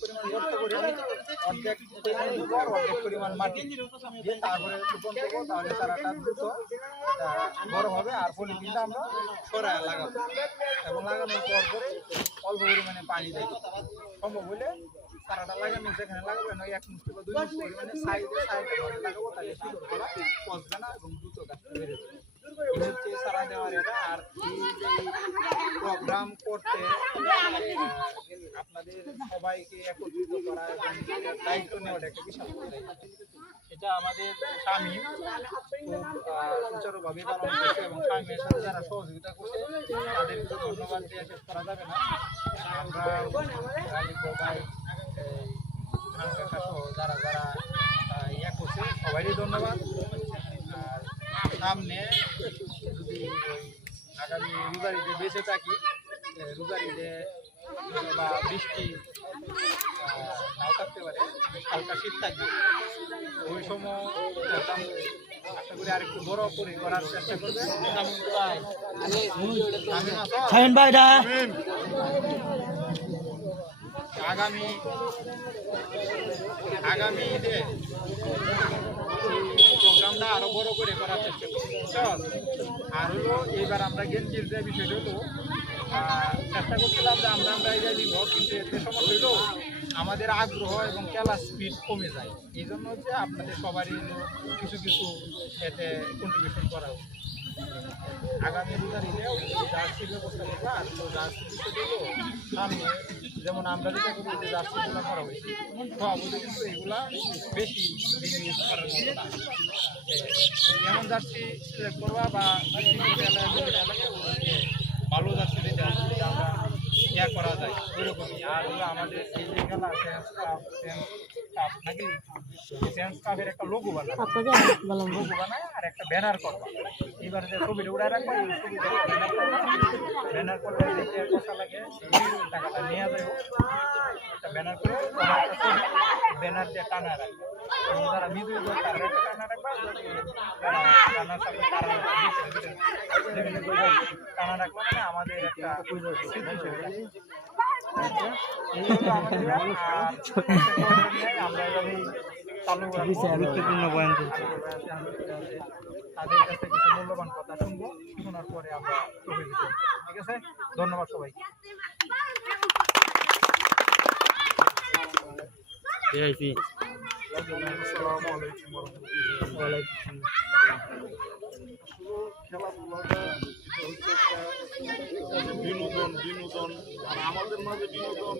পরিমাণ গর্ত করে অর্ধেক পরিমাণ গোবর অর্ধেক পরিমাণ মাটি দিয়ে তারপরে রোপণ করবো, তাহলে চারাটা দ্রুত বড় হবে। আর পলিথিনটা আমরা সরায় লাগাবো এবং লাগানোর পর পরে অল্প পরিমাণে পানি দেবো। সম্ভব হলে চারাটা লাগানো যেখানে লাগাবেন ওই 1 মুষ্টি বা 2 মুষ্টি পরিমাণে সাইডে লাগাবো, তাহলে শিকড় গুলা পচবে না এবং দ্রুত গাছটা বেড়ে যাবে। হচ্ছে চারা দেওয়ার এটা। আর এই যে প্রোগ্রাম করতে আপনাদের সবাইকে একত্রিত করা এবং দায়িত্ব নেওয়াটা একটা বিশাল দায়িত্ব। এটা আমাদের স্বামী খুব সুচারুভাবে পালন করছে এবং স্বামীর সাথে যারা সহযোগিতা করছে তাদেরকে ধন্যবাদ দিয়ে শেষ করা যাবে না। আমরা ভাই সহ যারা যারা ইয়ে করছে সবারই ধন্যবাদ। আর সামনে যদি আগামী রোজারিতে বেঁচে থাকি, রোজারিতে বা বৃষ্টি নাও থাকতে পারে, হালকা শীত থাকবে, ওই সময় আশা করি আরেকটু বড় করে করার চেষ্টা করবে। আগামী ঈদে প্রোগ্রামটা আরো বড় করে করার চেষ্টা করবো। আর হলো এইবার আমরা গেঞ্জির যে বিষয়টা হলো চেষ্টা করছিলাম যে আমরা এগিয়ে দিব, কিন্তু এতে সমস্যা হইলো আমাদের আগ্রহ এবং খেলার স্পিড কমে যায়। এই জন্য হচ্ছে আপনাদের সবারই কিছু কিছু এতে কন্ট্রিবিউশন করা উচিত। আগামী রোজারিতেও জার্সির ব্যবস্থা করবো। আর জার্সি বিষয় দেবো সামনে, যেমন আমরা যেটা করি যে জার্সিগুলো করা হয়েছে সবগুলো কিন্তু এগুলা বেশি ইউজ করার মতো না। এমন জার্সি সিলেক্ট করবা বা ভালো জার্সি যেটা আমরা ইয়া করা যায় ওইরকমই। আর হলো আমাদের এই যে খেলা নাকি সেন্স কাপের একটা লোগো বানায় আর একটা ব্যানার করবা। এবার যে ছবিটা উড়ায় রাখবা, এই ছবিটা ব্যানার করলে দেখতে কষা লাগে, টাকাটা নেওয়া যায়। একটা ব্যানার করে ব্যানার দিয়ে টানা রাখবা এবং যারা মিজু টানা রাখবা, টানার সাথে টানা রাখবা মানে আমাদের একটা আমরা গুরুত্বপূর্ণ পয়েন্ট তাদের কাছে কিছু মূল্যবান কথা শুনবো, শোনার পরে আমরা চলে যেতে। ঠিক আছে, ধন্যবাদ সবাইকে। খেলাধুলাটা হচ্ছে বিনোদন, আর আমাদের মাঝে বিনোদন